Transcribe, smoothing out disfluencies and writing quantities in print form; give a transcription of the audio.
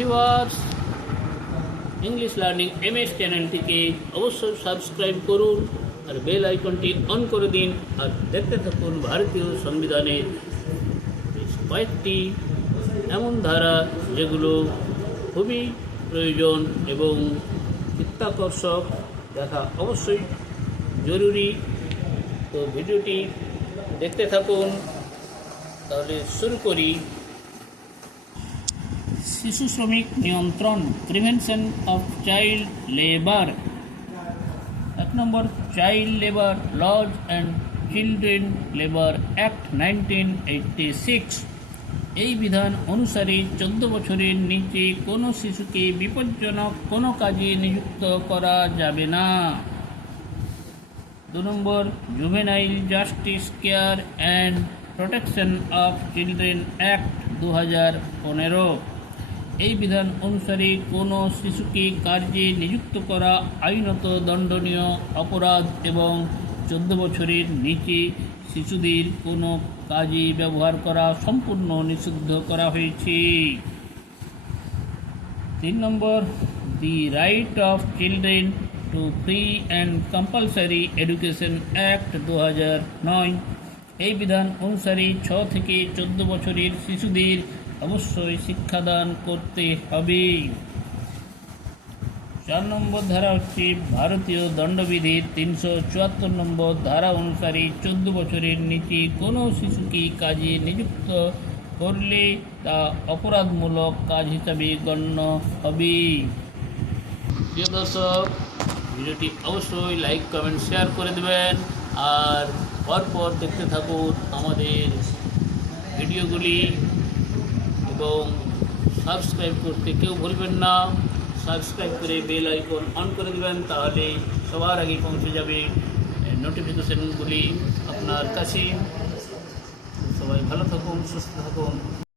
Viewers, English learning MS চ্যানেলটিকে অবশ্যই subscribe করুন আর বেল আইকনটি অন করে দিন আর দেখতে থাকুন ভারতীয় সংবিধানের কয়েকটি এমন ধারা যেগুলো খুবই প্রয়োজন এবং চিত্তাকর্ষক, দেখা অবশ্যই জরুরি। তো ভিডিওটি দেখতে থাকুন। তাহলে শুরু করি। শিশু শ্রমিক নিয়ন্ত্রণ, প্রিভেনশন অফ চাইল্ড লেবার। 1 নম্বর, child labour laws and children labour act 1986। এই বিধান অনুসারে 14 বছরের নিচে কোনো শিশুকে বিপজ্জনক কোনো কাজে নিযুক্ত করা যাবে না। 2 নম্বর, juvenile justice care and protection of children act 2015। এই বিধান অনুসারে কোনো শিশুকে কার্যে নিযুক্ত করা আইনত দণ্ডনীয় অপরাধ এবং 14 বছরের নিচে শিশুদের কোনো কাজে ব্যবহার করা সম্পূর্ণ নিষিদ্ধ করা হয়েছে। 3 নম্বর, the right of children to free and compulsory education act 2009। এই বিধান অনুসারে 6 থেকে 14 বছরের শিশুদের অবশ্যই শিক্ষাদান করতে হবে। 4 নম্বর ধারা হচ্ছে ভারতীয় দণ্ডবিধির 374 নম্বর ধারা অনুসারে 14 বছরের নিচে কোনো শিশুকে কাজে নিযুক্ত করলে তা অপরাধমূলক কাজ হিসাবে গণ্য হবে। প্রিয় দর্শক, ভিডিওটি অবশ্যই লাইক, কমেন্ট, শেয়ার করে দেবেন আর পরপর দেখতে থাকুন আমাদের ভিডিওগুলি এবং সাবস্ক্রাইব করতে কেউ ভুলবেন না। সাবস্ক্রাইব করে বেল আইকন অন করে দেবেন, তাহলে সবার আগে পৌঁছে যাবে নোটিফিকেশনগুলি আপনার কাছে। সবাই ভালো থাকুন, সুস্থ থাকুন।